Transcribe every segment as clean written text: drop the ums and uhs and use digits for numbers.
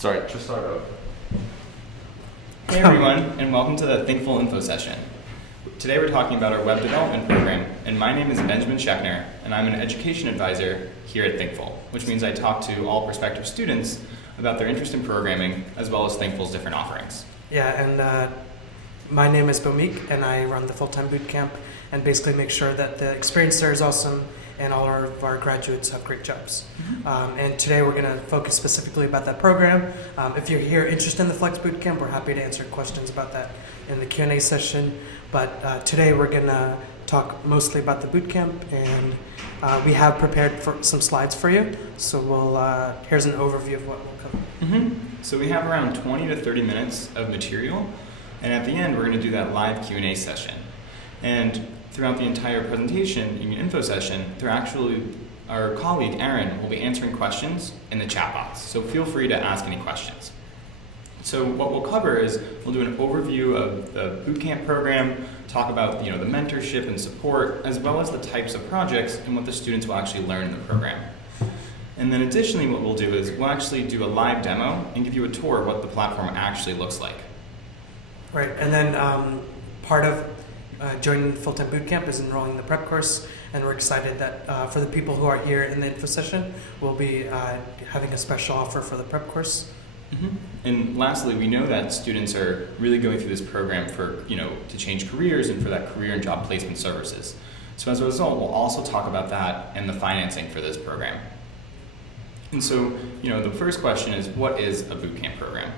Sorry, just start over. Hey everyone, and welcome to the Thinkful info session. Today we're talking about our web development program, and my name is Benjamin Schechner, and I'm an education advisor here at Thinkful, which means I talk to all prospective students about their interest in programming, as well as Thinkful's different offerings. Yeah, and my name is Bomik, and I run the full-time bootcamp and basically make sure that the experience there is awesome and all of our graduates have great jobs. And today we're going to focus specifically about that program. If you're here interested in the Flex Bootcamp, we're happy to answer questions about that in the Q&A session. But today we're going to talk mostly about the bootcamp, and we have prepared for some slides for you. So here's an overview of what we'll cover. So we have around 20 to 30 minutes of material, and at the end we're going to do that live Q&A session. And throughout the entire presentation, in your info session, our colleague Aaron will be answering questions in the chat box. So feel free to ask any questions. So what we'll cover is we'll do an overview of the bootcamp program, talk about the mentorship and support, as well as the types of projects and what the students will actually learn in the program. And then additionally, what we'll do is we'll actually do a live demo and give you a tour of what the platform actually looks like. Right, and then part of joining the full-time bootcamp is enrolling in the prep course, and we're excited that for the people who are here in the info session, we'll be having a special offer for the prep course. And lastly, we know that students are really going through this program to change careers and for that career and job placement services. So as a result, we'll also talk about that and the financing for this program. And so, the first question is, what is a bootcamp program?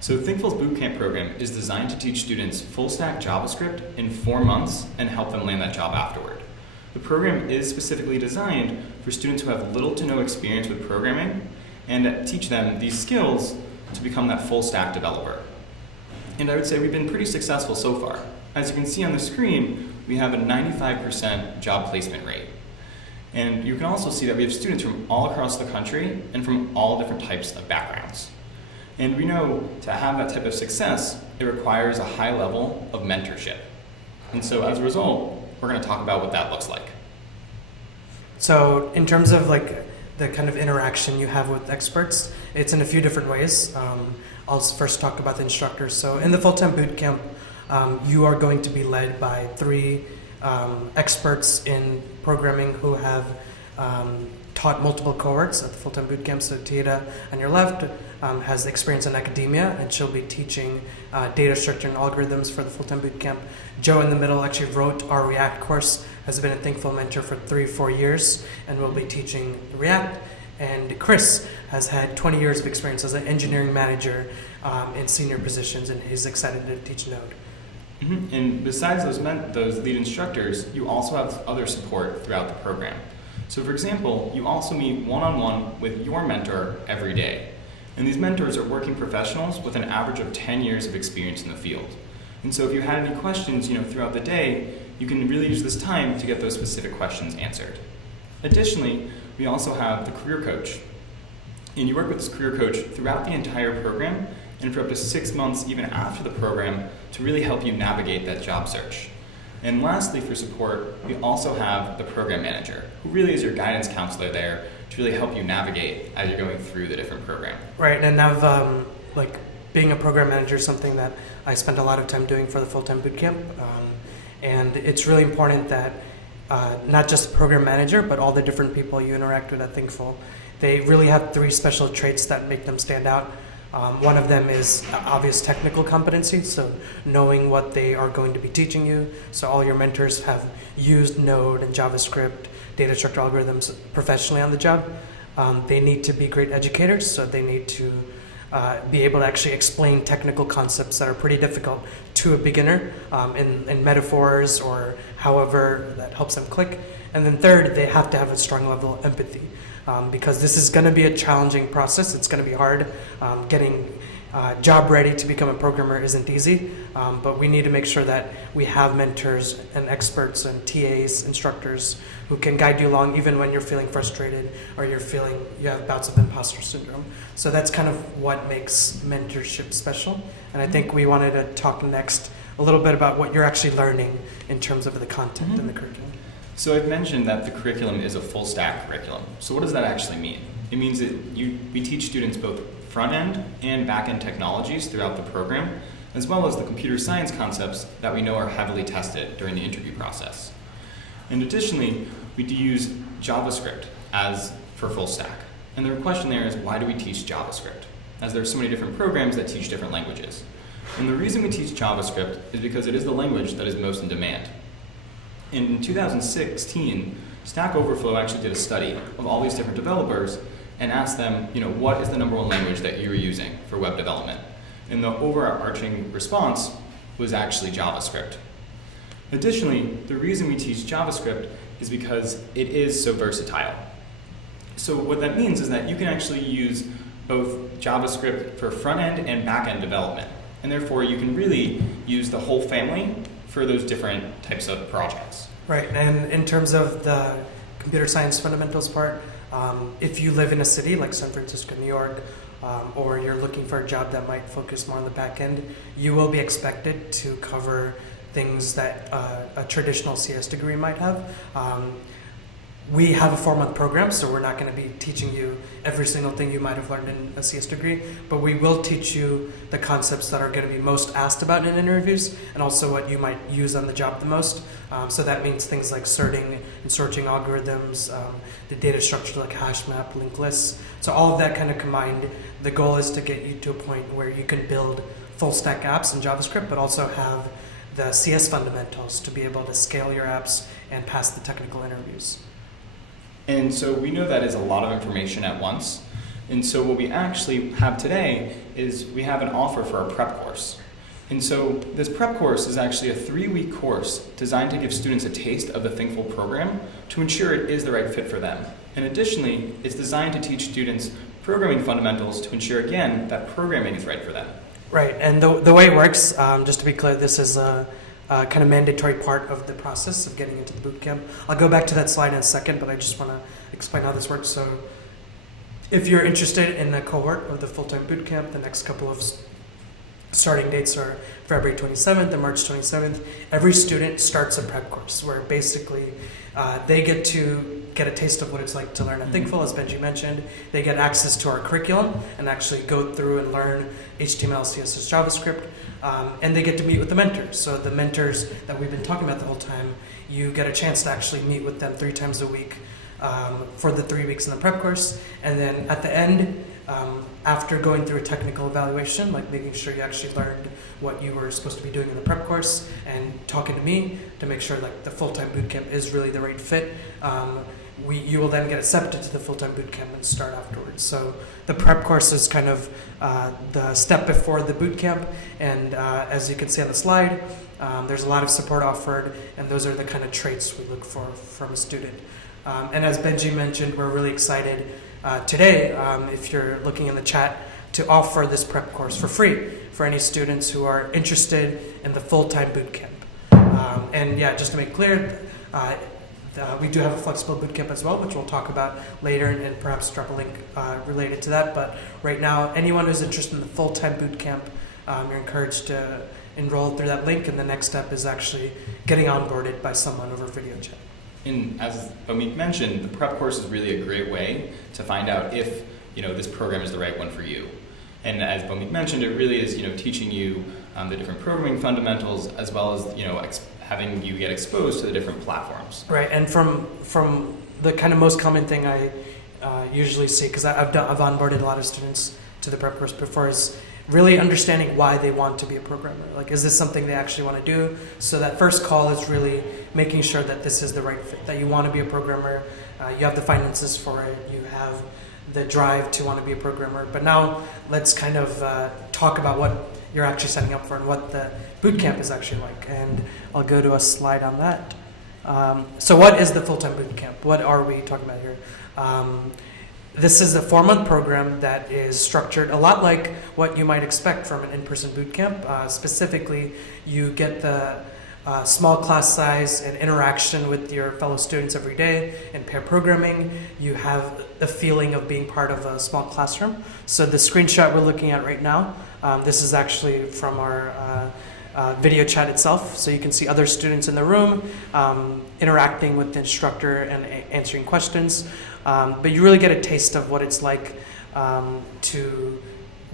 So Thinkful's bootcamp program is designed to teach students full-stack JavaScript in 4 months and help them land that job afterward. The program is specifically designed for students who have little to no experience with programming and teach them these skills to become that full-stack developer. And I would say we've been pretty successful so far. As you can see on the screen, we have a 95% job placement rate. And you can also see that we have students from all across the country and from all different types of backgrounds. And we know to have that type of success, it requires a high level of mentorship. And so as a result, we're going to talk about what that looks like. So in terms of the kind of interaction you have with experts, it's in a few different ways. I'll first talk about the instructors. So in the full-time bootcamp, you are going to be led by 3 experts in programming who have taught multiple cohorts at the full-time bootcamp. So Tita on your left has experience in academia, and she'll be teaching data structure and algorithms for the full-time bootcamp. Joe in the middle actually wrote our React course, has been a Thinkful mentor for 3-4 years, and will be teaching React. And Chris has had 20 years of experience as an engineering manager in senior positions, and he's excited to teach Node. And besides those lead instructors, you also have other support throughout the program. So for example, you also meet one-on-one with your mentor every day. And these mentors are working professionals with an average of 10 years of experience in the field. And so if you had any questions throughout the day, you can really use this time to get those specific questions answered. Additionally, we also have the career coach. And you work with this career coach throughout the entire program and for up to 6 months even after the program to really help you navigate that job search. And lastly, for support, we also have the program manager, who really is your guidance counselor there to really help you navigate as you're going through the different program. Right, and I've being a program manager is something that I spend a lot of time doing for the full-time bootcamp, and it's really important that not just the program manager, but all the different people you interact with at Thinkful, they really have 3 special traits that make them stand out. One of them is obvious technical competency, so knowing what they are going to be teaching you. So all your mentors have used Node and JavaScript, data structure algorithms professionally on the job. They need to be great educators, so they need to be able to actually explain technical concepts that are pretty difficult to a beginner in metaphors or however that helps them click. And then third, they have to have a strong level of empathy. Because this is going to be a challenging process. It's going to be hard. Getting job ready to become a programmer isn't easy, but we need to make sure that we have mentors and experts and TAs, instructors, who can guide you along even when you're feeling frustrated or you have bouts of imposter syndrome. So that's kind of what makes mentorship special. And I think we wanted to talk next a little bit about what you're actually learning in terms of the content and the curriculum. So I've mentioned that the curriculum is a full stack curriculum. So what does that actually mean? It means that we teach students both front-end and back-end technologies throughout the program, as well as the computer science concepts that we know are heavily tested during the interview process. And additionally, we do use JavaScript for full stack. And the question there is, why do we teach JavaScript? As there are so many different programs that teach different languages. And the reason we teach JavaScript is because it is the language that is most in demand. In 2016, Stack Overflow actually did a study of all these different developers and asked them, what is the number one language that you're using for web development? And the overarching response was actually JavaScript. Additionally, the reason we teach JavaScript is because it is so versatile. So what that means is that you can actually use both JavaScript for front-end and back-end development. And therefore, you can really use the whole family for those different types of projects. Right, and in terms of the computer science fundamentals part, if you live in a city like San Francisco, New York, or you're looking for a job that might focus more on the back end, you will be expected to cover things that a traditional CS degree might have. We have a 4-month program, so we're not going to be teaching you every single thing you might have learned in a CS degree, but we will teach you the concepts that are going to be most asked about in interviews, and also what you might use on the job the most. So that means things like sorting and searching algorithms, the data structure like hash map, linked lists. So all of that kind of combined, the goal is to get you to a point where you can build full stack apps in JavaScript, but also have the CS fundamentals to be able to scale your apps and pass the technical interviews. And so we know that is a lot of information at once. And so what we actually have today is we have an offer for our prep course. And so this prep course is actually a 3-week course designed to give students a taste of the Thinkful program to ensure it is the right fit for them. And additionally, it's designed to teach students programming fundamentals to ensure, again, that programming is right for them. Right, and the way it works, just to be clear, this is a kind of mandatory part of the process of getting into the bootcamp. I'll go back to that slide in a second, but I just want to explain how this works. So if you're interested in the cohort of the full-time bootcamp, the next couple of starting dates are February 27th and March 27th. Every student starts a prep course where basically they get to get a taste of what it's like to learn at Thinkful, as Benji mentioned. They get access to our curriculum and actually go through and learn HTML, CSS, JavaScript, and they get to meet with the mentors. So the mentors that we've been talking about the whole time, you get a chance to actually meet with them 3 times a week for the 3 weeks in the prep course. And then at the end, after going through a technical evaluation, like making sure you actually learned what you were supposed to be doing in the prep course, and talking to me to make sure like the full-time bootcamp is really the right fit, you will then get accepted to the full-time bootcamp and start afterwards. So the prep course is kind of the step before the bootcamp, and as you can see on the slide, there's a lot of support offered, and those are the kind of traits we look for from a student. And as Benji mentioned, we're really excited today, if you're looking in the chat, to offer this prep course for free for any students who are interested in the full-time bootcamp. And yeah, just to make clear, we do have a flexible bootcamp as well, which we'll talk about later and perhaps drop a link related to that. But right now, anyone who's interested in the full-time bootcamp, you're encouraged to enroll through that link, and the next step is actually getting onboarded by someone over video chat. And as Bomik mentioned, the prep course is really a great way to find out if this program is the right one for you. And as Bomik mentioned, it really is teaching you the different programming fundamentals, as well as having you get exposed to the different platforms. Right, and from the kind of most common thing I usually see, because I've onboarded a lot of students to the prep course before, is really understanding why they want to be a programmer. Like, is this something they actually want to do? So that first call is really making sure that this is the right fit, that you want to be a programmer, you have the finances for it, you have the drive to want to be a programmer. But now let's kind of talk about what you're actually signing up for and what the bootcamp is actually like. And I'll go to a slide on that. So what is the full-time bootcamp? What are we talking about here? This is a 4-month program that is structured a lot like what you might expect from an in-person bootcamp. Specifically, you get the small class size and interaction with your fellow students every day in pair programming. You have the feeling of being part of a small classroom. So the screenshot we're looking at right now, this is actually from our video chat itself. So you can see other students in the room interacting with the instructor and answering questions. But you really get a taste of what it's like to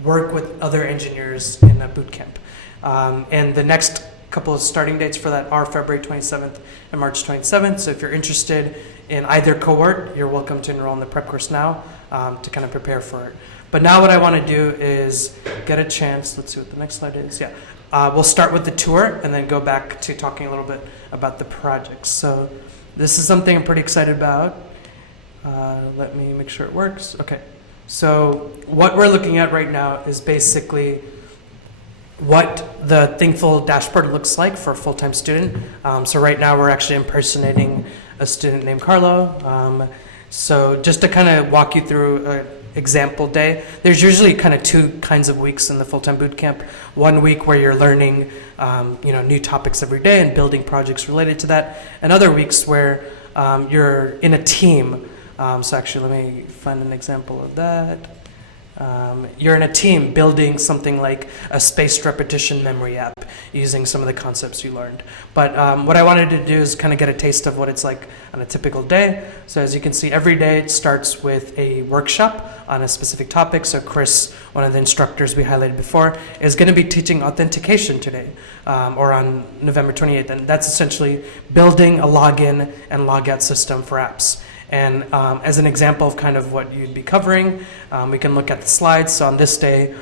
work with other engineers in a boot camp. And the next couple of starting dates for that are February 27th and March 27th. So if you're interested in either cohort, you're welcome to enroll in the prep course now to kind of prepare for it. But now what I want to do is get a chance, let's see what the next slide is. Yeah, we'll start with the tour and then go back to talking a little bit about the projects. So this is something I'm pretty excited about. Let me make sure it works. Okay, so what we're looking at right now is basically what the Thinkful dashboard looks like for a full-time student. So right now we're actually impersonating a student named Carlo. So just to kind of walk you through an example day, there's usually kind of two kinds of weeks in the full-time boot camp. One week where you're learning new topics every day and building projects related to that, and other weeks where you're in a team. So actually let me find an example of that. You're in a team building something like a spaced repetition memory app using some of the concepts you learned. But what I wanted to do is kind of get a taste of what it's like on a typical day. So as you can see, every day it starts with a workshop on a specific topic. So Chris, one of the instructors we highlighted before, is going to be teaching authentication today, or on November 28th. And that's essentially building a login and logout system for apps. And as an example of kind of what you'd be covering, we can look at the slides. So on this day,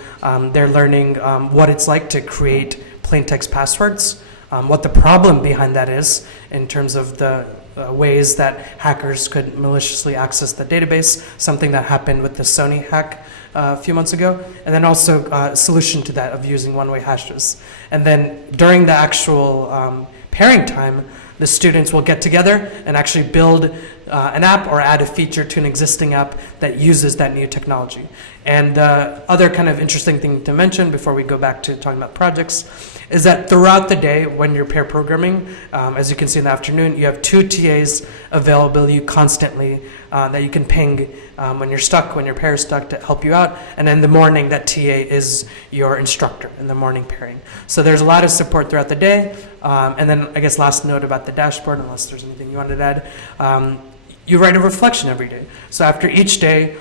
they're learning what it's like to create plain text passwords, what the problem behind that is in terms of the ways that hackers could maliciously access the database, something that happened with the Sony hack a few months ago, and then also a solution to that of using one-way hashes. And then during the actual pairing time, the students will get together and actually build an app or add a feature to an existing app that uses that new technology. And the other kind of interesting thing to mention before we go back to talking about projects is that throughout the day when you're pair programming, as you can see in the afternoon, you have 2 TAs available to you constantly that you can ping when you're stuck, when your pair is stuck, to help you out. And in the morning, that TA is your instructor in the morning pairing. So there's a lot of support throughout the day. And then I guess last note about the dashboard, unless there's anything you wanted to add, you write a reflection every day. So after each day,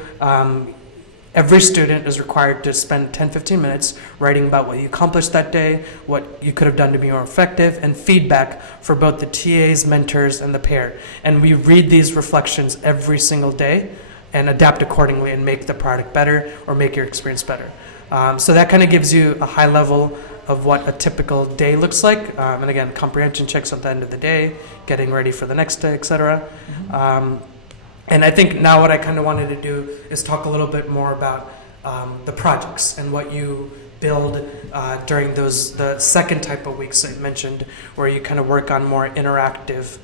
every student is required to spend 10-15 minutes writing about what you accomplished that day, what you could have done to be more effective, and feedback for both the TAs, mentors, and the pair. And we read these reflections every single day and adapt accordingly and make the product better or make your experience better. So that kind of gives you a high level of what a typical day looks like. And again, comprehension checks at the end of the day, getting ready for the next day, etc. And I think now what I kind of wanted to do is talk a little bit more about the projects and what you build during the second type of weeks I mentioned, where you kind of work on more interactive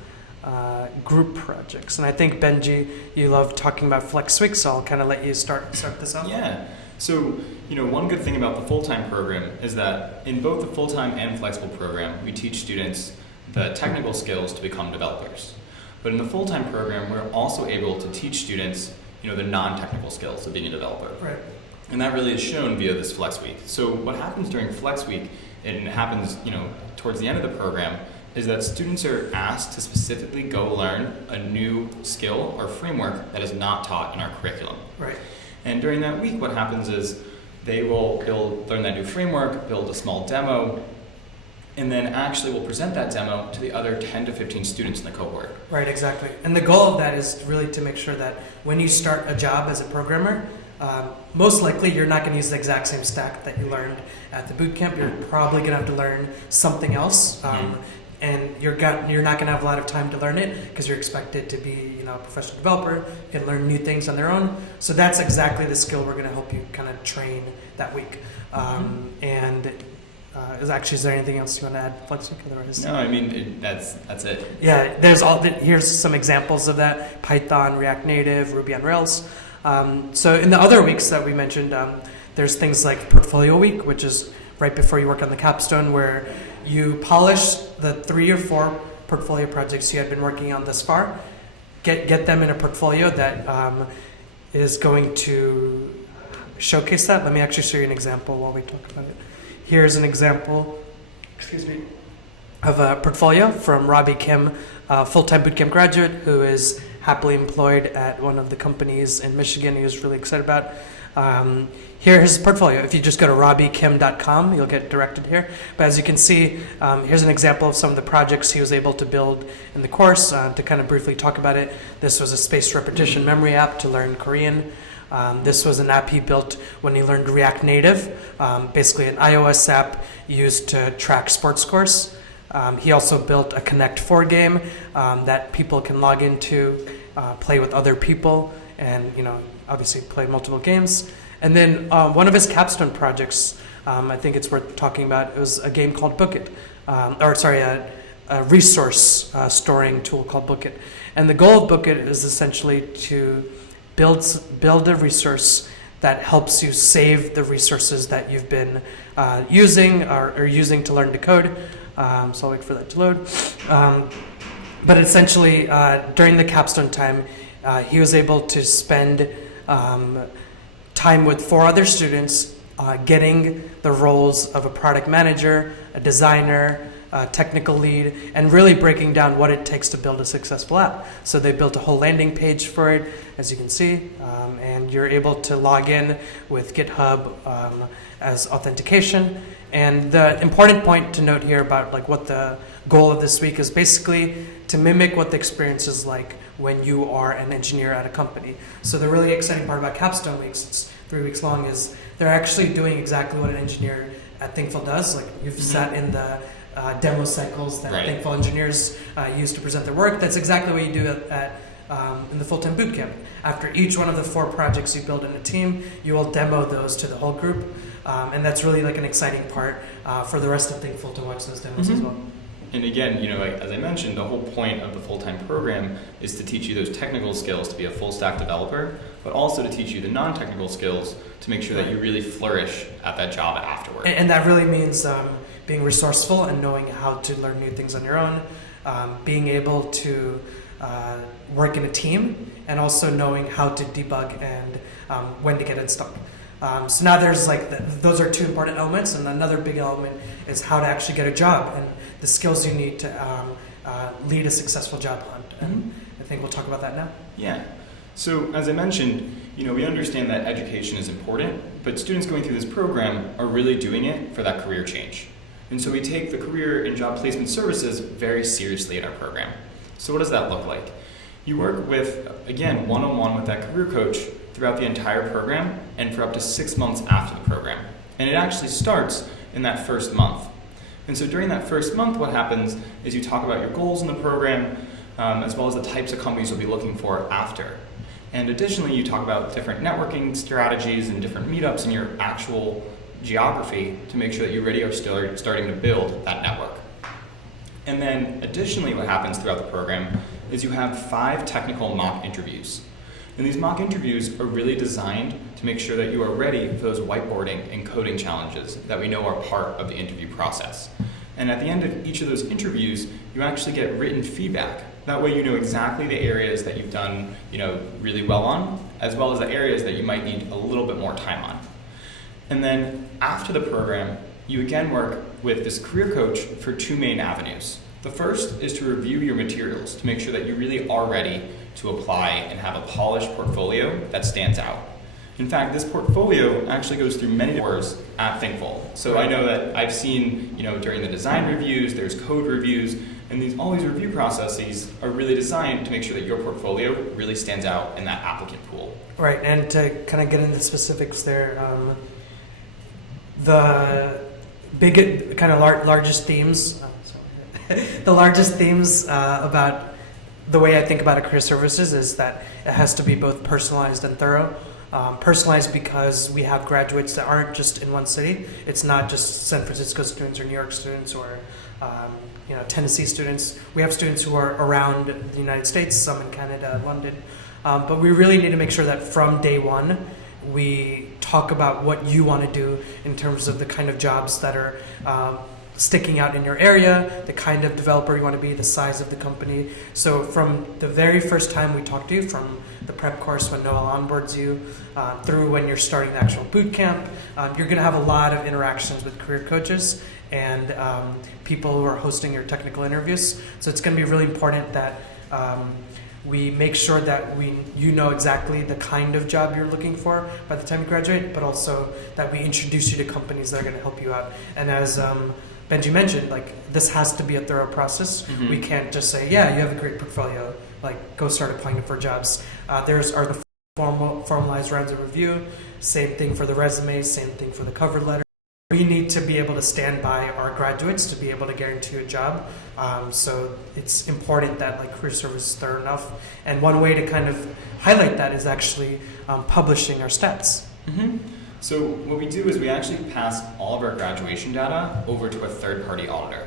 group projects. And I think, Benji, you love talking about Flex Week, so I'll kind of let you start this out. Yeah. So, one good thing about the full-time program is that in both the full-time and flexible program, we teach students the technical skills to become developers. But in the full-time program, we're also able to teach students, the non-technical skills of being a developer. Right. And that really is shown via this Flex Week. So what happens during Flex Week, and it happens, towards the end of the program, is that students are asked to specifically go learn a new skill or framework that is not taught in our curriculum. Right. And during that week, what happens is they will learn that new framework, build a small demo, and then actually we'll present that demo to the other 10 to 15 students in the cohort. Right, exactly. And the goal of that is really to make sure that when you start a job as a programmer, most likely you're not going to use the exact same stack that you learned at the boot camp. You're probably going to have to learn something else. And you're not going to have a lot of time to learn it because you're expected to be a professional developer. You can learn new things on their own. So that's exactly the skill we're going to help you kind of train that week. Is there anything else you want to add, FlexWeek? Otherwise, no, I mean that's it. Yeah, here's some examples of that: Python, React Native, Ruby on Rails. So in the other weeks that we mentioned, there's things like Portfolio Week, which is right before you work on the capstone, where you polish the 3 or 4 portfolio projects you had been working on thus far, get them in a portfolio that is going to showcase that. Let me actually show you an example while we talk about it. Here's an example, of a portfolio from Robbie Kim, a full-time bootcamp graduate who is happily employed at one of the companies in Michigan he was really excited about. Here's his portfolio. If you just go to robbiekim.com, you'll get directed here. But as you can see, here's an example of some of the projects he was able to build in the course. To kind of briefly talk about it, this was a spaced repetition memory app to learn Korean. This was an app he built when he learned React Native, basically an iOS app used to track sports scores. He also built a Connect 4 game that people can log into, play with other people, and obviously play multiple games. And then one of his capstone projects, I think it's worth talking about, it was a game called Book It, a resource storing tool called Book It. And the goal of Book It is essentially to build a resource that helps you save the resources that you've been using or using to learn to code. So I'll wait for that to load. But essentially, during the capstone time, he was able to spend time with 4 other students, getting the roles of a product manager, a designer, a technical lead, and really breaking down what it takes to build a successful app. So they built a whole landing page for it, as you can see, and you're able to log in with GitHub as authentication. And the important point to note here about what the goal of this week is basically to mimic what the experience is like when you are an engineer at a company. So the really exciting part about Capstone Weeks, it's 3 weeks long, is they're actually doing exactly what an engineer at Thinkful does. You've sat in the demo cycles that Right. Thinkful engineers use to present their work. That's exactly what you do in the full-time bootcamp. After each one of the 4 projects you build in a team, you will demo those to the whole group. And that's really an exciting part for the rest of Thinkful to watch those demos as well. And again, as I mentioned, the whole point of the full-time program is to teach you those technical skills to be a full-stack developer, but also to teach you the non-technical skills to make sure that you really flourish at that job afterward. And that really means being resourceful and knowing how to learn new things on your own, being able to work in a team, and also knowing how to debug and when to get it stuck. So now there's those are 2 important elements, and another big element is how to actually get a job and the skills you need to lead a successful job hunt. And I think we'll talk about that now. Yeah. So as I mentioned, we understand that education is important, but students going through this program are really doing it for that career change. And so we take the career and job placement services very seriously in our program. So what does that look like? You work with, again, one-on-one with that career coach throughout the entire program and for up to 6 months after the program. And it actually starts in that first month. And so during that first month, what happens is you talk about your goals in the program, as well as the types of companies you'll be looking for after. And additionally, you talk about different networking strategies and different meetups in your actual geography to make sure that you already are starting to build that network. And then additionally, what happens throughout the program is you have 5 technical mock interviews. And these mock interviews are really designed to make sure that you are ready for those whiteboarding and coding challenges that we know are part of the interview process. And at the end of each of those interviews, you actually get written feedback. That way you know exactly the areas that you've done really well on, as well as the areas that you might need a little bit more time on. And then after the program, you again work with this career coach for 2 main avenues. The first is to review your materials to make sure that you really are ready to apply and have a polished portfolio that stands out. In fact, this portfolio actually goes through many doors at Thinkful. So I know that I've seen, during the design reviews, there's code reviews, and all these review processes are really designed to make sure that your portfolio really stands out in that applicant pool. Right, and to kind of get into specifics there, the big kind of largest themes, the largest themes about the way I think about a career services is that it has to be both personalized and thorough. Personalized because we have graduates that aren't just in one city. It's not just San Francisco students or New York students or Tennessee students. We have students who are around the United States, some in Canada, London. But we really need to make sure that from day one, we talk about what you want to do in terms of the kind of jobs that are sticking out in your area, the kind of developer you want to be, the size of the company. So from the very first time we talk to you, from the prep course when Noel onboards you, through when you're starting the actual boot camp, you're going to have a lot of interactions with career coaches and people who are hosting your technical interviews. So it's going to be really important that we make sure that you know exactly the kind of job you're looking for by the time you graduate, but also that we introduce you to companies that are going to help you out. And as Benji mentioned, like, this has to be a thorough process. Mm-hmm. We can't just say, yeah, you have a great portfolio, like, go start applying for jobs. There's the formalized rounds of review, same thing for the resume, same thing for the cover letter. We need to be able to stand by our graduates to be able to guarantee a job. So it's important that, like, career service is thorough enough. And one way to kind of highlight that is actually publishing our stats. Mm-hmm. So what we do is we actually pass all of our graduation data over to a third-party auditor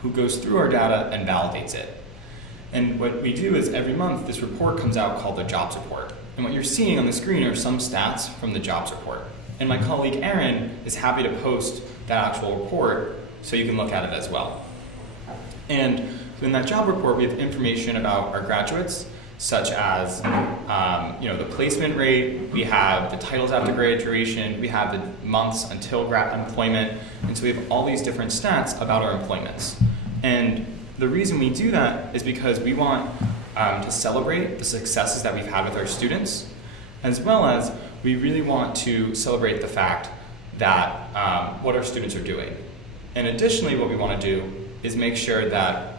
who goes through our data and validates it. And what we do is every month this report comes out called the jobs report. And what you're seeing on the screen are some stats from the jobs report. And my colleague Aaron is happy to post that actual report so you can look at it as well. And in that job report, we have information about our graduates, such as the placement rate, we have the titles after graduation, we have the months until employment, and so we have all these different stats about our employments. And the reason we do that is because we want to celebrate the successes that we've had with our students, as well as we really want to celebrate the fact that what our students are doing. And additionally, what we want to do is make sure that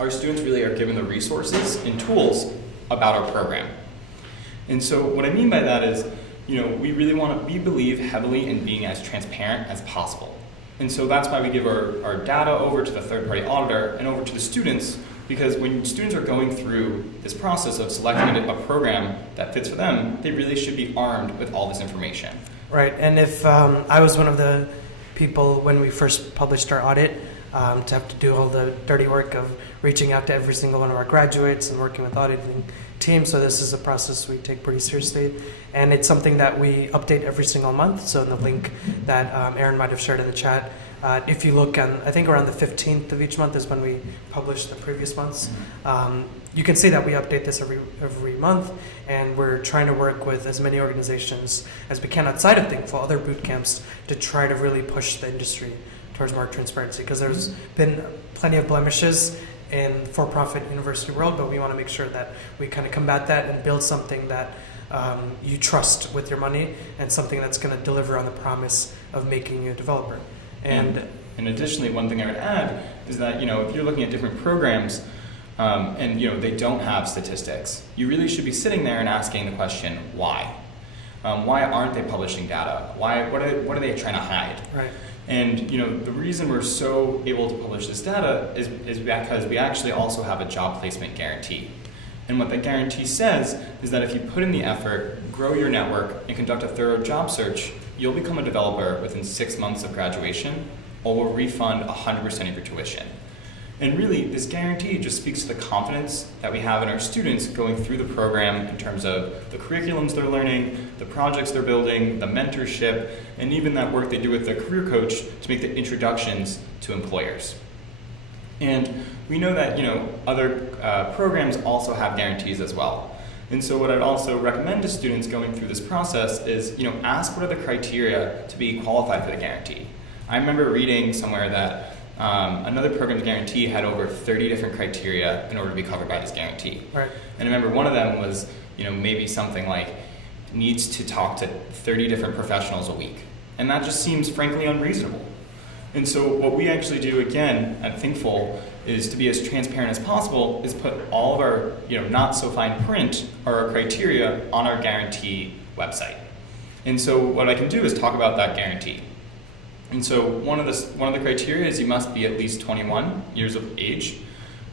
our students really are given the resources and tools about our program. And so what I mean by that is, we really we believe heavily in being as transparent as possible. And so that's why we give our data over to the third-party auditor and over to the students, because when students are going through this process of selecting a program that fits for them, they really should be armed with all this information. Right, and if I was one of the people when we first published our audit, to have to do all the dirty work of reaching out to every single one of our graduates and working with auditing teams. So this is a process we take pretty seriously. And it's something that we update every single month. So in the link that Aaron might have shared in the chat, if you look on, I think around the 15th of each month is when we publish the previous months. You can see that we update this every month, and we're trying to work with as many organizations as we can outside of Thinkful, other boot camps, to try to really push the industry towards more transparency, because there's been plenty of blemishes in for-profit university world, but we want to make sure that we kind of combat that and build something that you trust with your money, and something that's going to deliver on the promise of making you a developer. And additionally, one thing I would add is that if you're looking at different programs and they don't have statistics, you really should be sitting there and asking the question, why? Why aren't they publishing data? What are they trying to hide? Right. And the reason we're so able to publish this data is because we actually also have a job placement guarantee. And what that guarantee says is that if you put in the effort, grow your network, and conduct a thorough job search, you'll become a developer within 6 months of graduation, or we'll refund 100% of your tuition. And really, this guarantee just speaks to the confidence that we have in our students going through the program in terms of the curriculums they're learning, the projects they're building, the mentorship, and even that work they do with the career coach to make the introductions to employers. And we know that other programs also have guarantees as well. And so what I'd also recommend to students going through this process is ask what are the criteria to be qualified for the guarantee. I remember reading somewhere that another program's guarantee had over 30 different criteria in order to be covered by this guarantee. Right. And I remember one of them was, maybe something like needs to talk to 30 different professionals a week. And that just seems frankly unreasonable. And so what we actually do, again, at Thinkful, is to be as transparent as possible, is put all of our, not so fine print or our criteria on our guarantee website. And so what I can do is talk about that guarantee. And so one of the criteria is you must be at least 21 years of age.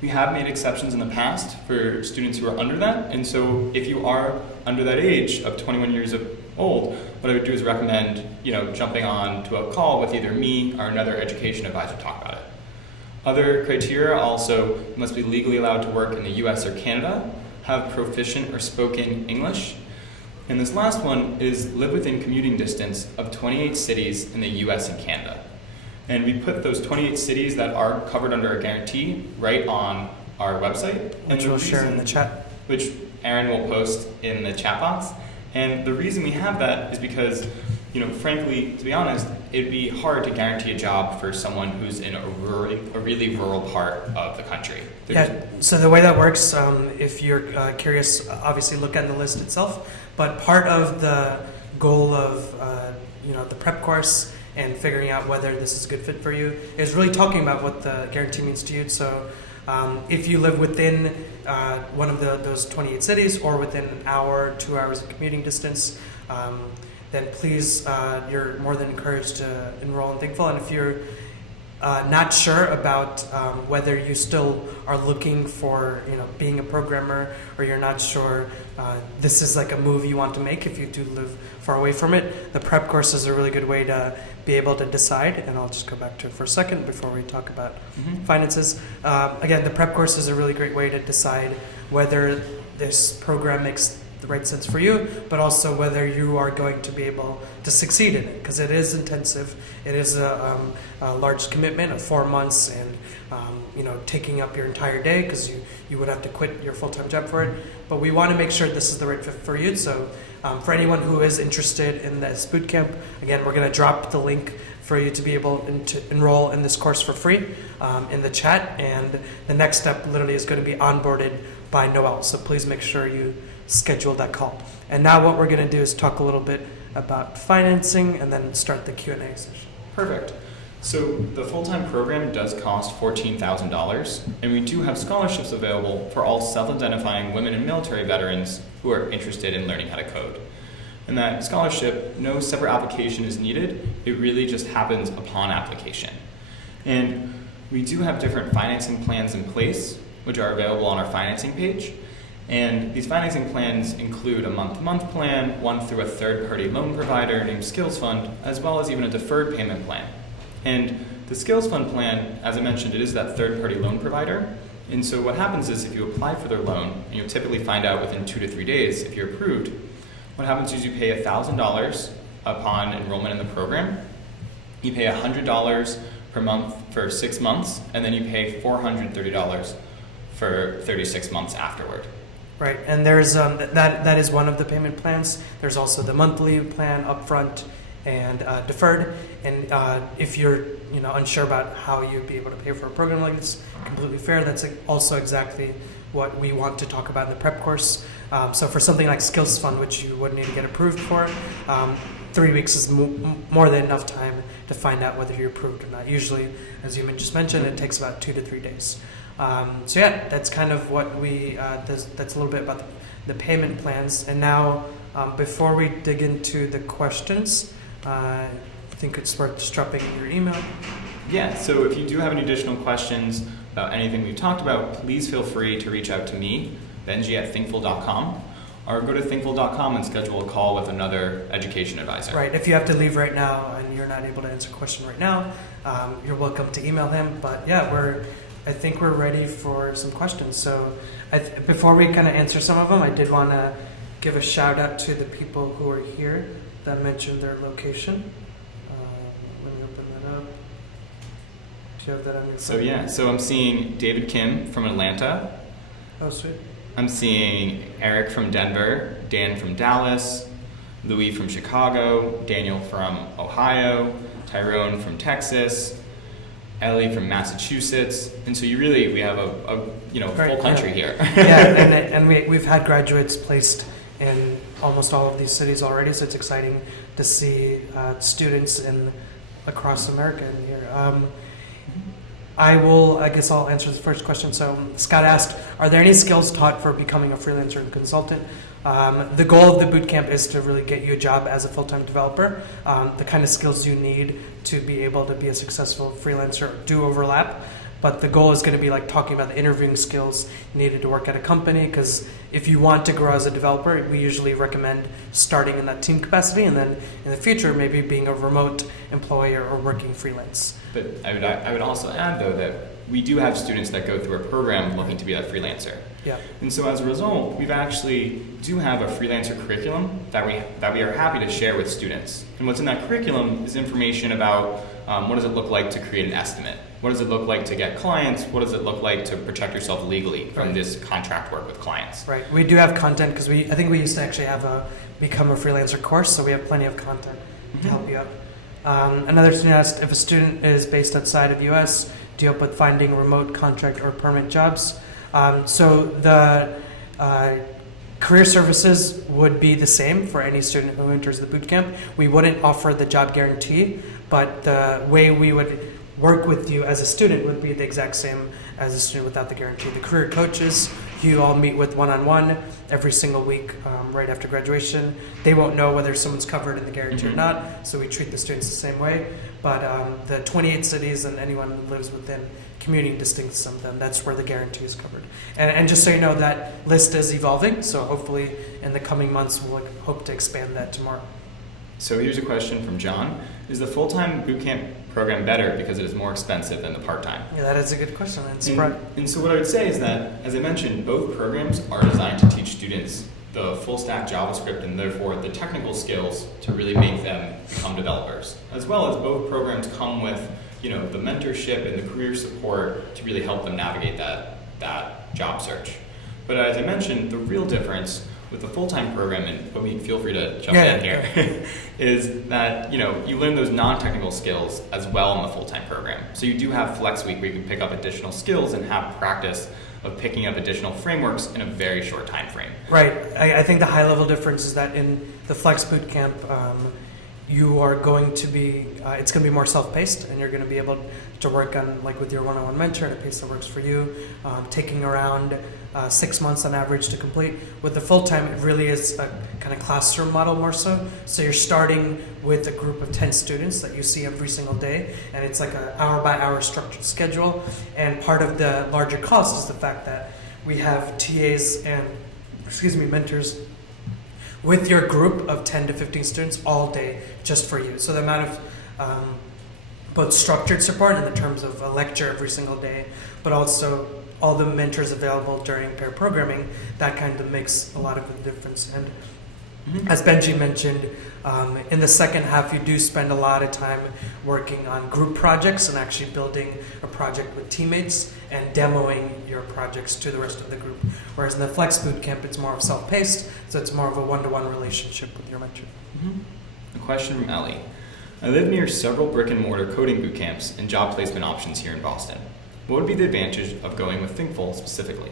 We have made exceptions in the past for students who are under that, and so if you are under that age of 21 years old, what I would do is recommend jumping on to a call with either me or another education advisor to talk about it. Other criteria also, you must be legally allowed to work in the US or Canada, have proficient or spoken English, and this last one is live within commuting distance of 28 cities in the US and Canada. And we put those 28 cities that are covered under a guarantee right on our website. Which we'll share in the chat. Which Aaron will post in the chat box. And the reason we have that is because frankly, to be honest, it'd be hard to guarantee a job for someone who's in a really rural part of the country. So the way that works, if you're curious, obviously look at the list itself. But part of the goal of the prep course and figuring out whether this is a good fit for you is really talking about what the guarantee means to you. So if you live within one of those 28 cities or within an hour, 2 hours of commuting distance, then please, you're more than encouraged to enroll in Thinkful. And if you're not sure about whether you still are looking for, being a programmer, or you're not sure this is like a move you want to make if you do live far away from it, the prep course is a really good way to be able to decide. And I'll just go back to it for a second before we talk about finances. Again, the prep course is a really great way to decide whether this program makes the right sense for you, but also whether you are going to be able to succeed in it, because it is intensive. It is a large commitment of 4 months, and taking up your entire day, because you would have to quit your full-time job for it. But we want to make sure this is the right fit for you. So for anyone who is interested in this bootcamp, again, we're going to drop the link for you to be able to enroll in this course for free in the chat, and the next step literally is going to be onboarded by Noel. So please make sure you schedule that call. And now what we're going to do is talk a little bit about financing and then start the Q&A session. Perfect. So the full-time program does cost $14,000, and we do have scholarships available for all self-identifying women and military veterans who are interested in learning how to code. And that scholarship, no separate application is needed. It really just happens upon application. And we do have different financing plans in place, which are available on our financing page. And these financing plans include a month-to-month plan, one through a third-party loan provider named Skills Fund, as well as even a deferred payment plan. And the Skills Fund plan, as I mentioned, it is that third-party loan provider. And so what happens is if you apply for their loan, and you'll typically find out within 2 to 3 days if you're approved, what happens is you pay $1,000 upon enrollment in the program. You pay $100 per month for 6 months, and then you pay $430 for 36 months afterward. Right, and there's that is one of the payment plans. There's also the monthly plan, upfront, and deferred. And if you're unsure about how you'd be able to pay for a program like this, completely fair. That's also exactly what we want to talk about in the prep course. So for something like Skills Fund, which you would need to get approved for, 3 weeks is more than enough time to find out whether you're approved or not. Usually, as you just mentioned, it takes about 2 to 3 days. So yeah, that's kind of what that's a little bit about the payment plans. And now, before we dig into the questions, I think it's worth just dropping your email. Yeah, so if you do have any additional questions about anything we've talked about, please feel free to reach out to me, Benji@thinkful.com, or go to thinkful.com and schedule a call with another education advisor. Right, if you have to leave right now and you're not able to answer a question right now, you're welcome to email him. But yeah, I think we're ready for some questions. So before we kind of answer some of them, I did want to give a shout out to the people who are here that mentioned their location. Let me open that up. Do you have that on your phone? So I'm seeing David Kim from Atlanta. Oh, sweet. I'm seeing Eric from Denver, Dan from Dallas, Louis from Chicago, Daniel from Ohio, Tyrone from Texas, Ellie from Massachusetts, and so we have a full country here. Yeah, and we've had graduates placed in almost all of these cities already, so it's exciting to see students across America in here. I guess I'll answer the first question. So Scott asked, are there any skills taught for becoming a freelancer and consultant? The goal of the bootcamp is to really get you a job as a full-time developer. The kind of skills you need to be able to be a successful freelancer do overlap, but the goal is going to be like talking about the interviewing skills needed to work at a company, because if you want to grow as a developer, we usually recommend starting in that team capacity, and then in the future maybe being a remote employee or working freelance. But I would also add, though, that we do have students that go through a program looking to be a freelancer. Yeah. And so as a result, we've actually do have a freelancer curriculum that we are happy to share with students. And what's in that curriculum is information about what does it look like to create an estimate? What does it look like to get clients? What does it look like to protect yourself legally from this contract work with clients? Right. We do have content, because I think we used to actually have a Become a Freelancer course, so we have plenty of content to help you out. Another student asked if a student is based outside of U.S., do you help with finding remote, contract, or permanent jobs? So the career services would be the same for any student who enters the bootcamp. We wouldn't offer the job guarantee, but the way we would work with you as a student would be the exact same as a student without the guarantee. The career coaches, you all meet with one-on-one every single week right after graduation. They won't know whether someone's covered in the guarantee or not, so we treat the students the same way. But the 28 cities and anyone who lives within commuting distance of them, that's where the guarantee is covered. And just so you know, that list is evolving, so hopefully in the coming months we'll hope to expand that tomorrow. So here's a question from John. Is the full-time bootcamp program better because it is more expensive than the part-time? Yeah, that is a good question. And so what I would say is that, as I mentioned, both programs are designed to teach students the full-stack JavaScript and therefore the technical skills to really make them become developers, as well as both programs come with the mentorship and the career support to really help them navigate that job search. But as I mentioned, the real difference with the full-time program, and Pumi, feel free to jump in here, is that you learn those non-technical skills as well in the full-time program. So you do have Flex Week where you can pick up additional skills and have practice of picking up additional frameworks in a very short time frame. Right. I think the high-level difference is that in the Flex Bootcamp, you are going to be, it's going to be more self-paced, and you're going to be able to work on, like with your one-on-one mentor at a pace that works for you, taking around 6 months on average to complete. With the full-time, it really is a kind of classroom model more so. So you're starting with a group of 10 students that you see every single day, and it's like an hour-by-hour structured schedule. And part of the larger cost is the fact that we have TAs and, mentors with your group of 10 to 15 students all day just for you. So the amount of both structured support in the terms of a lecture every single day, but also all the mentors available during pair programming, that kind of makes a lot of the difference. And as Benji mentioned, in the second half, you do spend a lot of time working on group projects and actually building a project with teammates and demoing your projects to the rest of the group. Whereas in the Flex Bootcamp, it's more of self-paced, so it's more of a one-to-one relationship with your mentor. A question from Ellie. I live near several brick-and-mortar coding bootcamps and job placement options here in Boston. What would be the advantage of going with Thinkful specifically?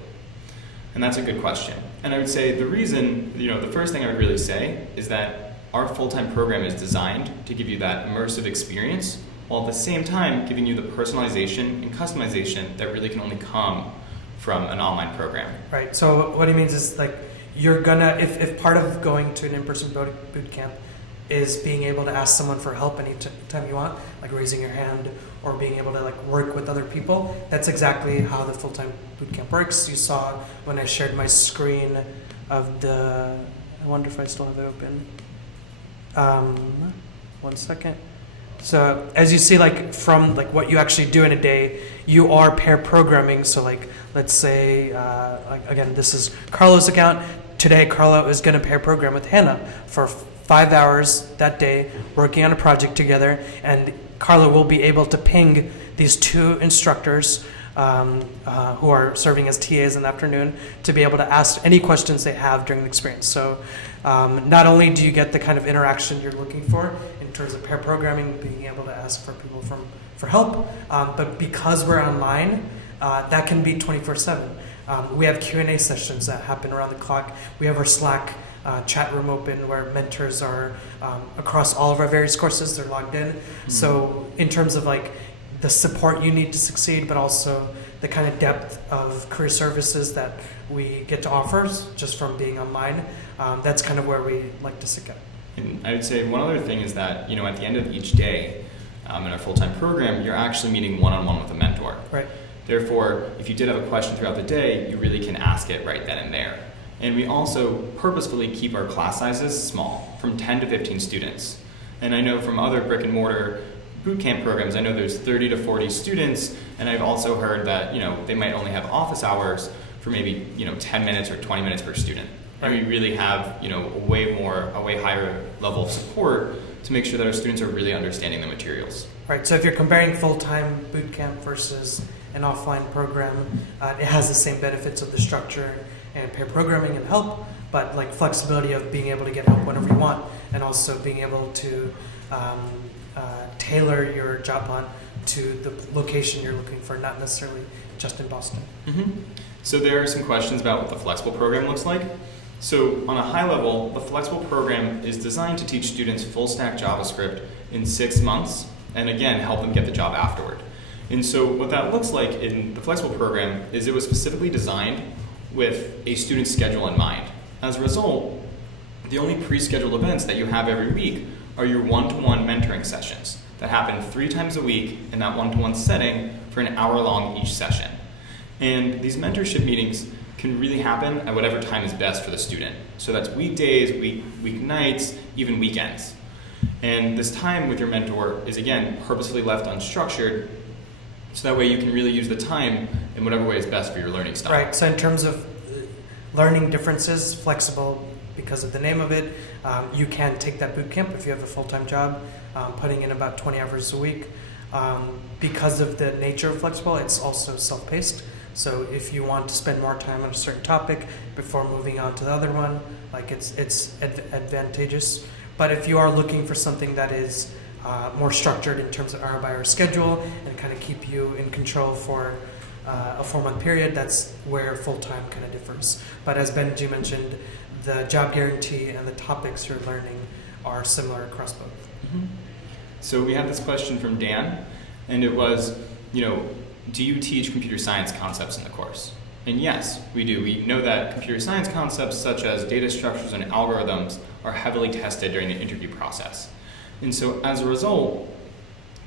And that's a good question. And I would say the reason, the first thing I would really say is that our full-time program is designed to give you that immersive experience while at the same time giving you the personalization and customization that really can only come from an online program. Right. So what he means is like you're gonna, if part of going to an in-person boot camp is being able to ask someone for help anytime you want, like raising your hand or being able to like work with other people, that's exactly how the full-time bootcamp works. You saw when I shared my screen of the, I wonder if I still have it open. 1 second. So as you see, like from like what you actually do in a day, you are pair programming. So like, let's say, like again, this is Carlo's account. Today, Carlo is going to pair program with Hannah for 5 hours that day, working on a project together. And Carlo will be able to ping these two instructors who are serving as TAs in the afternoon to be able to ask any questions they have during the experience. So not only do you get the kind of interaction you're looking for in terms of pair programming, being able to ask for people for help, but because we're online, that can be 24/7. We have Q&A sessions that happen around the clock. We have our Slack chat room open where mentors are across all of our various courses. They're logged in. Mm-hmm. So in terms of like the support you need to succeed, but also the kind of depth of career services that we get to offer just from being online, that's kind of where we like to stick at. And I would say one other thing is that, at the end of each day in our full-time program, you're actually meeting one-on-one with a mentor. Right. Therefore, if you did have a question throughout the day, you really can ask it right then and there. And we also purposefully keep our class sizes small, from 10 to 15 students. And I know from other brick and mortar bootcamp programs, I know there's 30 to 40 students, and I've also heard that, they might only have office hours for maybe, 10 minutes or 20 minutes per student. And we really have, a way higher level of support to make sure that our students are really understanding the materials. Right, so if you're comparing full-time bootcamp versus an offline program, it has the same benefits of the structure and pair programming and help, but like flexibility of being able to get help whenever you want, and also being able to um, tailor your job hunt to the location you're looking for, not necessarily just in Boston. Mm-hmm. So there are some questions about what the flexible program looks like. So on a high level, the flexible program is designed to teach students full stack JavaScript in 6 months, and again, help them get the job afterward. And so what that looks like in the flexible program is it was specifically designed with a student's schedule in mind. As a result, the only pre-scheduled events that you have every week are your one-to-one mentoring sessions that happen 3 times a week in that one-to-one setting for an hour long each session. And these mentorship meetings can really happen at whatever time is best for the student. So that's weekdays, weeknights, even weekends. And this time with your mentor is, again, purposefully left unstructured, so that way you can really use the time in whatever way is best for your learning style. Right, so in terms of learning differences, flexible because of the name of it, you can take that boot camp if you have a full-time job, putting in about 20 hours a week. Because of the nature of flexible, it's also self-paced. So if you want to spend more time on a certain topic before moving on to the other one, like it's advantageous. But if you are looking for something that is more structured in terms of hour-by-hour schedule and kind of keep you in control for a 4-month period, that's where full-time kind of differs. But as Benji mentioned, the job guarantee and the topics you're learning are similar across both. Mm-hmm. So we had this question from Dan, and it was, do you teach computer science concepts in the course? And yes, we do. We know that computer science concepts such as data structures and algorithms are heavily tested during the interview process. And so as a result,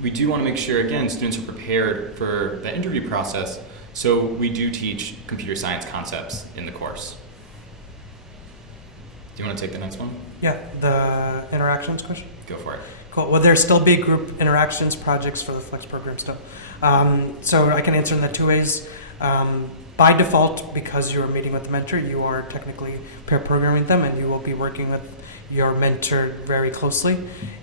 we do want to make sure, again, students are prepared for the interview process, so we do teach computer science concepts in the course. Do you want to take the next one? Yeah, the interactions question? Go for it. Cool. Well, there's still big group interactions projects for the Flex program still. So I can answer in that 2 ways. By default, because you're meeting with the mentor, you are technically pair programming them, and you will be working with your mentor very closely.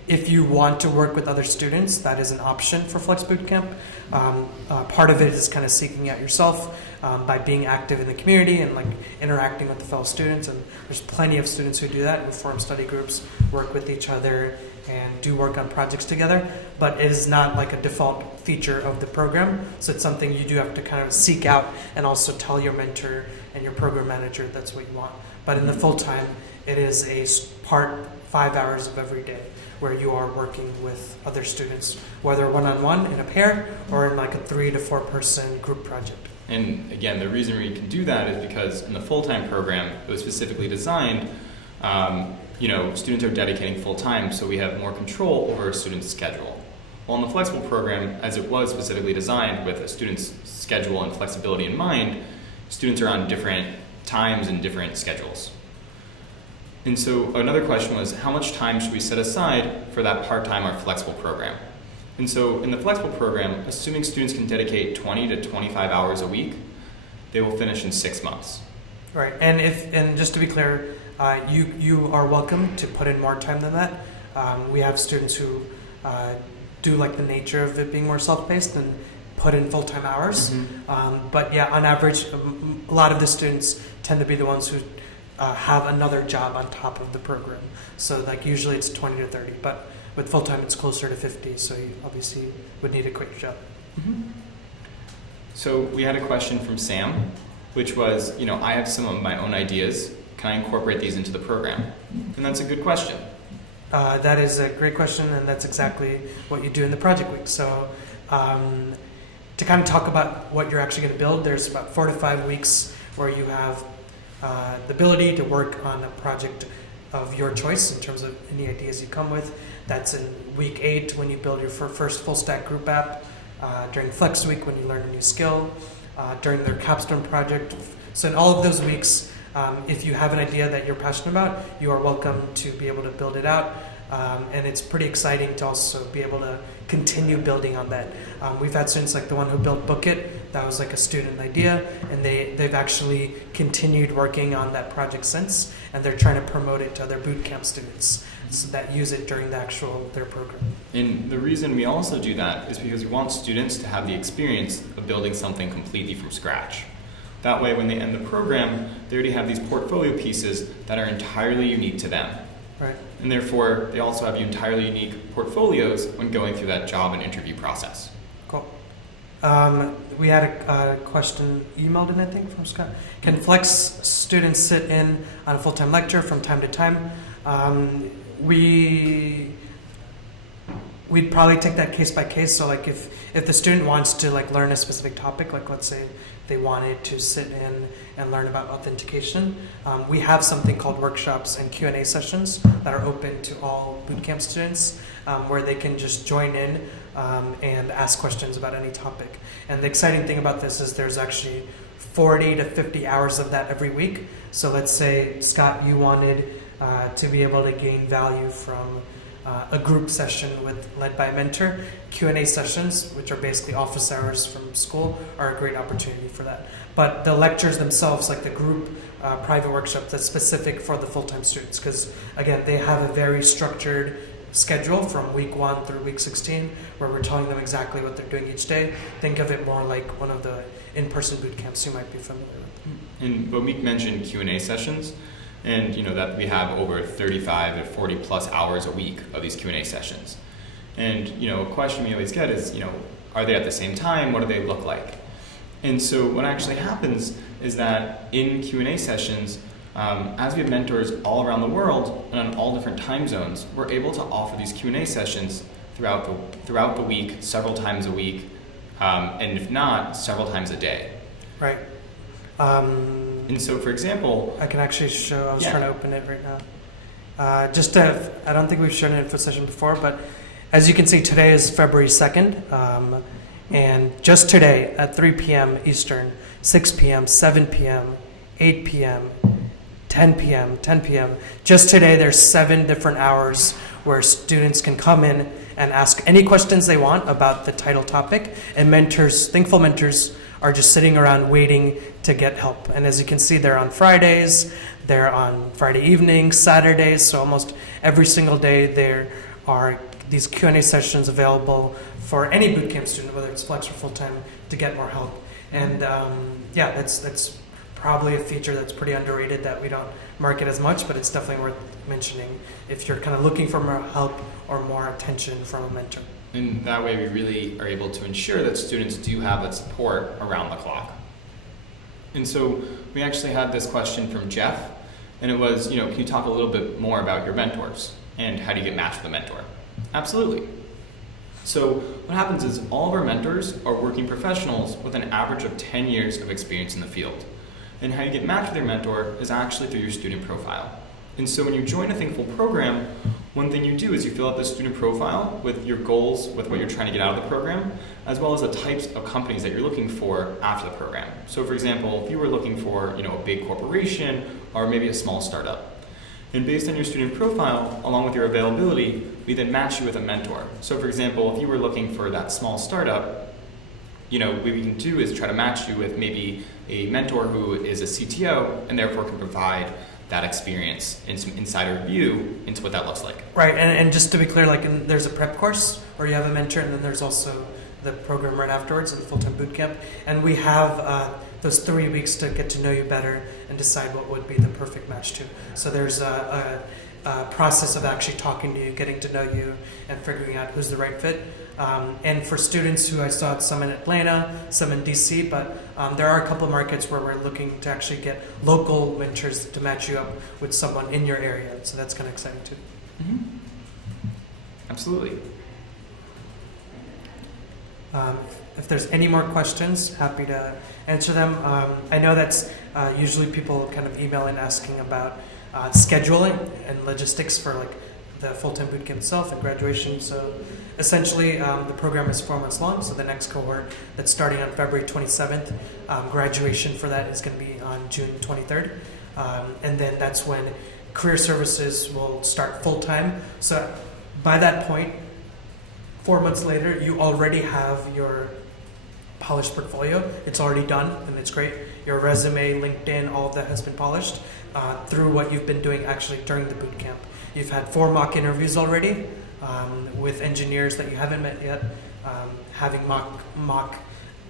If you want to work with other students, that is an option for Flex Bootcamp. Part of it is kind of seeking out yourself by being active in the community and like interacting with the fellow students. And there's plenty of students who do that, who form study groups, work with each other, and do work on projects together. But it is not like a default feature of the program. So it's something you do have to kind of seek out and also tell your mentor and your program manager that's what you want. But in the full time, it is a part 5 hours of every day where you are working with other students, whether one-on-one in a pair or in like a 3 to 4 person group project. And again, the reason we can do that is because in the full-time program, it was specifically designed, students are dedicating full-time, so we have more control over a student's schedule. While in the flexible program, as it was specifically designed with a student's schedule and flexibility in mind, students are on different times and different schedules. And so another question was, how much time should we set aside for that part-time or flexible program? And so in the flexible program, assuming students can dedicate 20 to 25 hours a week, they will finish in 6 months. Right, and just to be clear, you are welcome to put in more time than that. We have students who do like the nature of it being more self-paced and put in full-time hours. Mm-hmm. But yeah, on average, a lot of the students tend to be the ones who have another job on top of the program. So like usually it's 20 to 30, but with full-time it's closer to 50, so you obviously would need a quick job. Mm-hmm. So we had a question from Sam, which was, I have some of my own ideas. Can I incorporate these into the program? And that's a good question. That is a great question, and that's exactly what you do in the project week. So to kind of talk about what you're actually going to build, there's about 4 to 5 weeks where you have the ability to work on a project of your choice in terms of any ideas you come with. That's in week 8 when you build your first full stack group app, during Flex Week when you learn a new skill, during their capstone project. So in all of those weeks, if you have an idea that you're passionate about, you are welcome to be able to build it out. And it's pretty exciting to also be able to continue building on that. We've had students like the one who built Book It, that was like a student idea, and they've actually continued working on that project since, and they're trying to promote it to other bootcamp students so that use it during their program. And the reason we also do that is because we want students to have the experience of building something completely from scratch. That way, when they end the program, they already have these portfolio pieces that are entirely unique to them. Right. And therefore, they also have entirely unique portfolios when going through that job and interview process. Cool. We had a question emailed in, I think, from Scott. Can Flex students sit in on a full-time lecture from time to time? We'd probably take that case by case. So like if the student wants to like learn a specific topic, like let's say they wanted to sit in and learn about authentication, we have something called workshops and Q&A sessions that are open to all bootcamp students, where they can just join in and ask questions about any topic. And the exciting thing about this is there's actually 40 to 50 hours of that every week. So let's say, Scott, you wanted to be able to gain value from a group session led by a mentor. Q&A sessions, which are basically office hours from school, are a great opportunity for that. But the lectures themselves, like the group private workshop, that's specific for the full-time students, because again, they have a very structured schedule from week 1 through week 16, where we're telling them exactly what they're doing each day. Think of it more like one of the in-person boot camps you might be familiar with. And Bomik mentioned Q&A sessions, and that we have over 35 to 40 plus hours a week of these Q&A sessions. And a question we always get is, are they at the same time? What do they look like? And so what actually happens is that in Q&A sessions, as we have mentors all around the world and on all different time zones, we're able to offer these Q&A sessions throughout the week, several times a week, and if not, several times a day. Right. And so, for example, I can actually show. I was trying to open it right now. I don't think we've shown an info session before, but as you can see, today is February 2nd, and just today at 3 p.m. Eastern, 6 p.m., 7 p.m., 8 p.m., 10 p.m., 10 p.m. Just today, there's 7 different hours where students can come in and ask any questions they want about the title topic, and mentors, Thinkful mentors, are just sitting around waiting to get help. And as you can see, they're on Fridays, they're on Friday evenings, Saturdays, so almost every single day there are these Q&A sessions available for any bootcamp student, whether it's flex or full-time, to get more help. And that's probably a feature that's pretty underrated that we don't market as much, but it's definitely worth mentioning if you're kind of looking for more help or more attention from a mentor. And that way we really are able to ensure that students do have that support around the clock. And so we actually had this question from Jeff, and it was, can you talk a little bit more about your mentors and how do you get matched with a mentor? Absolutely. So what happens is all of our mentors are working professionals with an average of 10 years of experience in the field. And how you get matched with your mentor is actually through your student profile. And so when you join a Thinkful program, one thing you do is you fill out the student profile with your goals, with what you're trying to get out of the program, as well as the types of companies that you're looking for after the program. So for example, if you were looking for a big corporation or maybe a small startup, and based on your student profile, along with your availability, we then match you with a mentor. So for example, if you were looking for that small startup, what we can do is try to match you with maybe a mentor who is a CTO and therefore can provide that experience and some insider view into what that looks like. Right, and just to be clear, there's a prep course where you have a mentor, and then there's also the program right afterwards, in full-time bootcamp. And we have those 3 weeks to get to know you better and decide what would be the perfect match too. So there's a process of actually talking to you, getting to know you, and figuring out who's the right fit. And for students who I saw some in Atlanta, some in DC, but there are a couple of markets where we're looking to actually get local mentors to match you up with someone in your area. So that's kind of exciting too. Mm-hmm. Absolutely. If there's any more questions, happy to answer them. I know that's usually people kind of email in asking about scheduling and logistics for the full-time bootcamp itself and graduation. So essentially, the program is 4 months long. So the next cohort that's starting on February 27th, graduation for that is going to be on June 23rd. And then that's when career services will start full-time. So by that point, 4 months later, you already have your polished portfolio. It's already done, and it's great. Your resume, LinkedIn, all of that has been polished through what you've been doing actually during the bootcamp. You've had 4 mock interviews already with engineers that you haven't met yet, having mock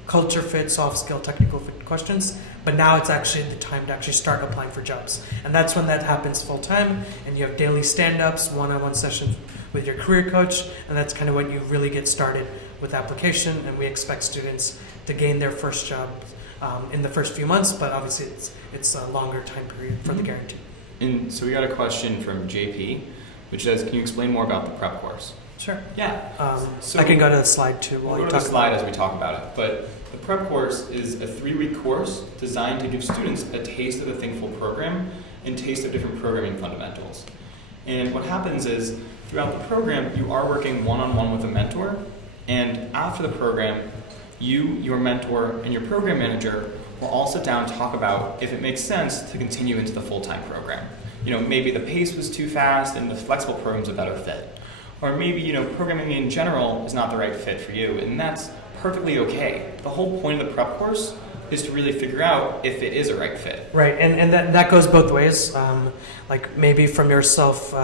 culture fit, soft skill, technical fit questions. but now it's actually the time to actually start applying for jobs. And that's when that happens full time, and you have daily stand-ups, one-on-one sessions with your career coach, and that's kind of when you really get started with application. And we expect students to gain their first job in the first few months, but obviously it's a longer time period for the guarantee. And so we got a question from JP, which says, can you explain more about the prep course? Sure. Yeah. I can go to the slide too while We'll you go to talk the slide as we talk about it. But the prep course is a 3-week course designed to give students a taste of the Thinkful program and taste of different programming fundamentals. And what happens is, throughout the program, you are working one-on-one with a mentor, and after the program, you, your mentor, and your program manager will all sit down and talk about if it makes sense to continue into the full-time program. Maybe the pace was too fast and the flexible program's a better fit. Or maybe, programming in general is not the right fit for you, and that's perfectly okay. The whole point of the prep course is to really figure out if it is a right fit. Right, and that goes both ways. Like maybe from yourself,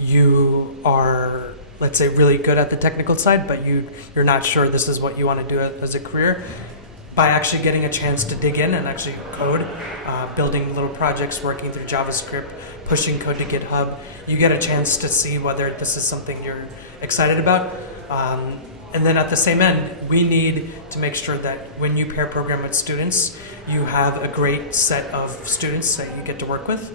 you are, let's say, really good at the technical side, but you're not sure this is what you want to do as a career. By actually getting a chance to dig in and actually code, building little projects, working through JavaScript, pushing code to GitHub, you get a chance to see whether this is something you're excited about. And then at the same end, we need to make sure that when you pair program with students, you have a great set of students that you get to work with.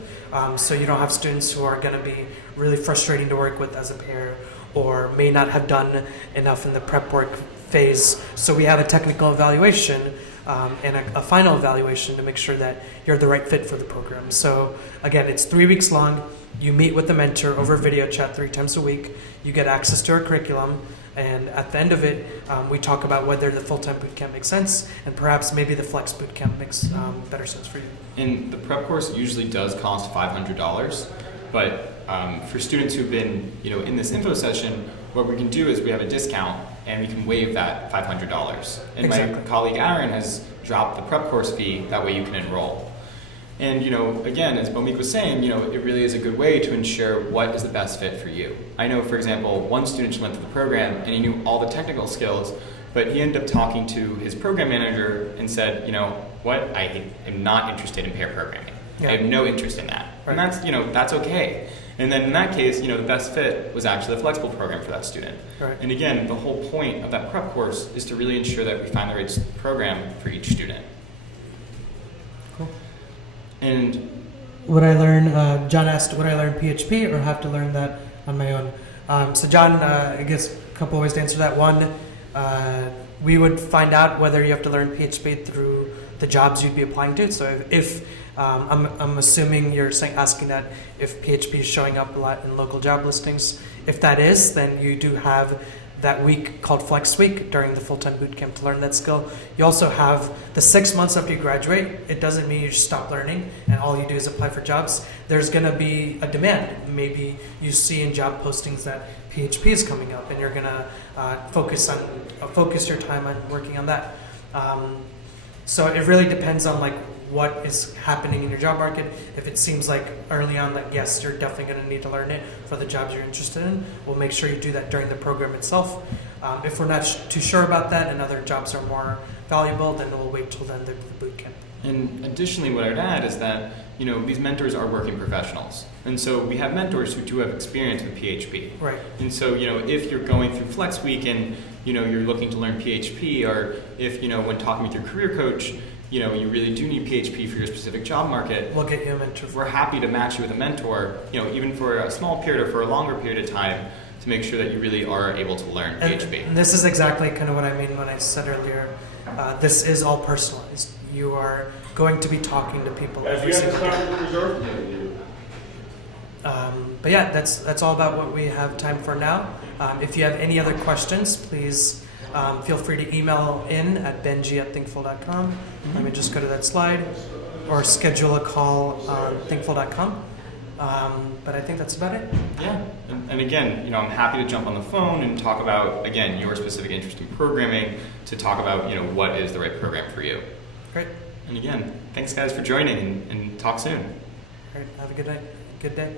So you don't have students who are going to be really frustrating to work with as a pair, or may not have done enough in the prep work phase. So we have a technical evaluation and a final evaluation to make sure that you're the right fit for the program. So again, it's 3 weeks long. You meet with the mentor over video chat 3 times a week. You get access to our curriculum. And at the end of it, we talk about whether the full-time bootcamp makes sense, and perhaps maybe the flex bootcamp makes better sense for you. And the prep course usually does cost $500, but for students who've been, in this info session, what we can do is we have a discount and we can waive that $500. And Exactly. My colleague Aaron has dropped the prep course fee. That way you can enroll. And again, as Bomik was saying, it really is a good way to ensure what is the best fit for you. I know, for example, one student just went through the program and he knew all the technical skills, but he ended up talking to his program manager and said, what, I am not interested in pair programming. Yeah. I have no interest in that. Right. And that's okay. And then in that case, the best fit was actually the flexible program for that student. Right. And again, the whole point of that prep course is to really ensure that we find the right program for each student. Cool. And Would I learn, John asked, would I learn PHP or have to learn that on my own? So John, I guess a couple ways to answer that. One, we would find out whether you have to learn PHP through the jobs you'd be applying to. So if I'm assuming you're asking that if PHP is showing up a lot in local job listings. If that is, then you do have that week called Flex Week during the full-time bootcamp to learn that skill. You also have the 6 months after you graduate. It doesn't mean you just stop learning and all you do is apply for jobs. There's going to be a demand. Maybe you see in job postings that PHP is coming up and you're going to focus your time on working on that. So it really depends on what is happening in your job market. If it seems like early on that yes, you're definitely going to need to learn it for the jobs you're interested in, we'll make sure you do that during the program itself. If we're not too sure about that and other jobs are more valuable, then we'll wait till then the boot camp. And additionally, what I would add is that these mentors are working professionals, and so we have mentors who do have experience with PHP. Right. And so if you're going through Flex Week and you're looking to learn PHP, or if when talking with your career coach, you really do need PHP for your specific job market, We'll get you a mentor. we're happy to match you with a mentor, even for a small period or for a longer period of time, to make sure that you really are able to learn PHP. And this is exactly kind of what I mean when I said earlier, this is all personalized. You are going to be talking to people every single day. But yeah, that's all about what we have time for now. If you have any other questions, please feel free to email in at benji@thinkful.com. Let me just go to that slide, or schedule a call on thinkful.com. But I think that's about it. Yeah, and again, I'm happy to jump on the phone and talk about, again, your specific interest in programming, to talk about, what is the right program for you. Great. And again, thanks guys for joining, and talk soon. All right. Have a good night. Good day.